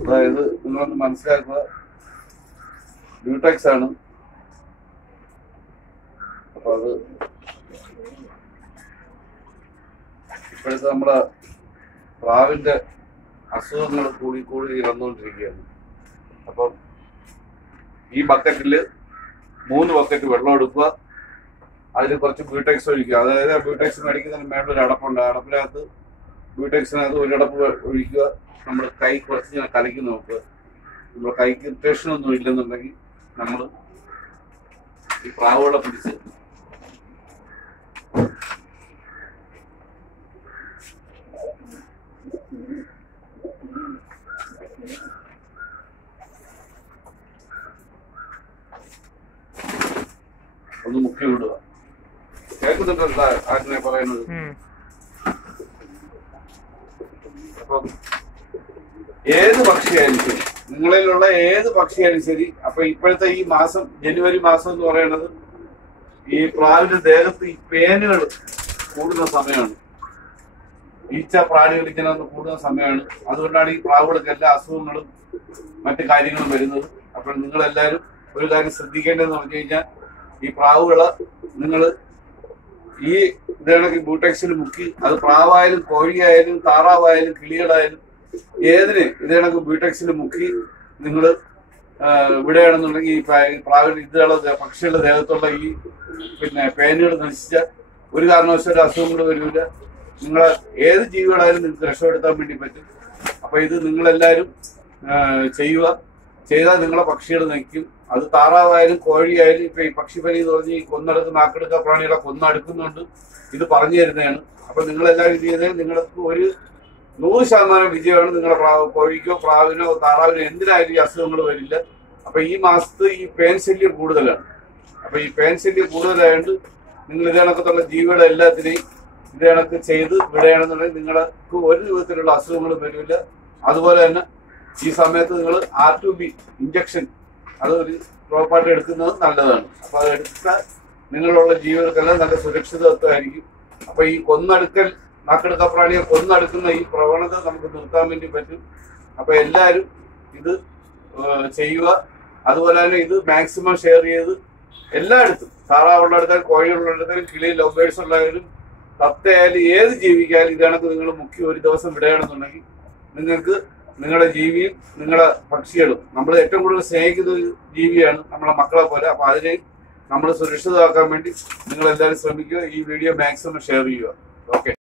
അതായത് നിങ്ങളൊന്ന് മനസ്സിലാക്കുക, ബ്യൂടെക്സ് ആണ്. അപ്പൊ അത് ഇപ്പോഴത്തെ നമ്മുടെ പ്രാവിന്റെ അസുഖങ്ങൾ കൂടി വന്നുകൊണ്ടിരിക്കുകയാണ്. അപ്പം ഈ ബക്കറ്റിൽ 3 ബക്കറ്റ് വെള്ളം എടുക്കുക, അതിൽ കുറച്ച് ബ്യൂടെക്സ് ഒഴിക്കുക. അതായത് ബ്യൂടെക്സ് മേടിക്കുന്നതിന് മേളിലൊരു അടപ്പുണ്ട്, അടപ്പിനകത്ത് ബ്യൂടെക്സിനകത്ത് ഒരടപ്പ് ഒഴിക്കുക. നമ്മൾ കൈ കുറച്ച് ഇങ്ങനെ കലക്കി നോക്കുക. നമ്മുടെ കൈക്ക് ഇറിറ്റേഷൻ ഒന്നും ഇല്ലെന്നുണ്ടെങ്കിൽ നമ്മൾ ഈ പ്രാവുകളെ പിടിച്ച് ഒന്ന് മുക്കി വിടുക. കേൾക്കുന്നുണ്ടല്ല ആജ്ഞ പറയുന്നത്? അപ്പം ഏത് പക്ഷിയായാലും ശരി, നിങ്ങളിലുള്ള ഏത് പക്ഷിയായാലും ശരി, അപ്പൊ ഇപ്പോഴത്തെ ഈ മാസം ജനുവരി മാസം എന്ന് പറയുന്നത് ഈ പ്രാവിന്റെ ദേഹത്ത് ഈ പേനുകൾ കൂടുന്ന സമയമാണ്. ഈച്ച പ്രാണികൾ ഇങ്ങനെ കൂടുന്ന സമയമാണ്. അതുകൊണ്ടാണ് ഈ പ്രാവുകൾക്ക് എല്ലാ അസുഖങ്ങളും മറ്റു കാര്യങ്ങളും വരുന്നത്. അപ്പോൾ നിങ്ങളെല്ലാവരും ഒരു കാര്യം ശ്രദ്ധിക്കേണ്ടതെന്ന് പറഞ്ഞു കഴിഞ്ഞാൽ, ഈ പ്രാവുകളെ നിങ്ങൾ ഈ ഇതേണക്ക് ബ്യൂടെക്സിൽ മുക്കി, അത് പ്രാവായാലും കോഴിയായാലും താറാവായാലും കിളികളായാലും ഏതിന് ഇതേണക്ക് ബ്യൂടെക്സിൽ മുക്കി നിങ്ങൾ ഇവിടെയാണെന്നുണ്ടെങ്കിൽ ഈ പ്രാവിന്റെ ഇതുകളെ പക്ഷികളുടെ ദേഹത്തുള്ള ഈ പേനുകൾ നശിച്ചാൽ ഒരു കാരണവശാലും അസുഖങ്ങൾ വരില്ല. നിങ്ങളെ ഏത് ജീവികളായാലും നിങ്ങൾക്ക് രക്ഷപ്പെടുത്താൻ വേണ്ടി പറ്റും. അപ്പൊ ഇത് നിങ്ങളെല്ലാവരും ചെയ്യുക. ചെയ്താൽ നിങ്ങളെ പക്ഷികൾ നയിക്കും. അത് താറാവായാലും കോഴിയായാലും ഇപ്പൊ ഈ പക്ഷിപ്പനി എന്ന് പറഞ്ഞ് ഈ കൊന്നെടുക്കുന്ന ആക്കെടുക്ക പ്രാണികളെ കൊന്നടുക്കുന്നുണ്ട്. ഇത് പറഞ്ഞു തരുന്നതാണ്. അപ്പൊ നിങ്ങളെല്ലാവരും ഇത് ചെയ്താൽ നിങ്ങൾക്ക് ഒരു 100% വിജയമാണ്. നിങ്ങളുടെ കോഴിക്കോ പ്രാവിനോ താറാവിനോ എന്തിനായാലും ഈ അസുഖങ്ങൾ വരില്ല. അപ്പൊ ഈ മാസത്ത് ഈ പേൻ ശല്യം കൂടുതലാണ്. അപ്പൊ ഈ പേൻ ശല്യം കൂടുതലായതുകൊണ്ട് നിങ്ങൾ ഇതേണക്കത്തുള്ള ജീവികളെ എല്ലാത്തിനെയും ഇതേണക്ക് ചെയ്ത് വിടുകയാണെന്നുണ്ടെങ്കിൽ നിങ്ങൾക്ക് ഒരു വിധത്തിലുള്ള അസുഖങ്ങളും വരില്ല. അതുപോലെ തന്നെ ഈ സമയത്ത് നിങ്ങൾ R2B ഇഞ്ചക്ഷൻ അത് ഒരു പ്രോപ്പറായിട്ട് എടുക്കുന്നത് നല്ലതാണ്. അപ്പൊ അത് എടുത്താൽ നിങ്ങളുള്ള ജീവികൾക്കെല്ലാം നല്ല സുരക്ഷിതത്വമായിരിക്കും. അപ്പൊ ഈ കൊന്നടുക്കൽ നാക്കെടുക്ക പ്രാണിയെ കൊന്നടുക്കുന്ന ഈ പ്രവണത നമുക്ക് നിർത്താൻ വേണ്ടി പറ്റും. അപ്പൊ എല്ലാവരും ഇത് ചെയ്യുക. അതുപോലെ തന്നെ ഇത് മാക്സിമം ഷെയർ ചെയ്ത് എല്ലായിടത്തും, താറാവുള്ളിടത്താലും കോഴികളുള്ളിടത്താലും കിളി ലവേഴ്സ് ഉള്ളവരും തത്തയായാലും ഏത് ജീവിക്കായാലും ഇതാണെങ്കിൽ നിങ്ങൾ മുക്കി ഒരു ദിവസം വിടുകയാണെന്നുണ്ടെങ്കിൽ നിങ്ങൾക്ക് നിങ്ങളുടെ ജീവിയും നിങ്ങളുടെ പക്ഷികളും, നമ്മൾ ഏറ്റവും കൂടുതൽ സ്നേഹിക്കുന്ന ഒരു ജീവിയാണ് നമ്മളെ മക്കളെ പോലെ. അപ്പൊ അതിനെ നമ്മൾ സുരക്ഷിതമാക്കാൻ വേണ്ടി നിങ്ങൾ എല്ലാവരും ശ്രമിക്കുക. ഈ വീഡിയോ മാക്സിമം ഷെയർ ചെയ്യുക. ഓക്കെ.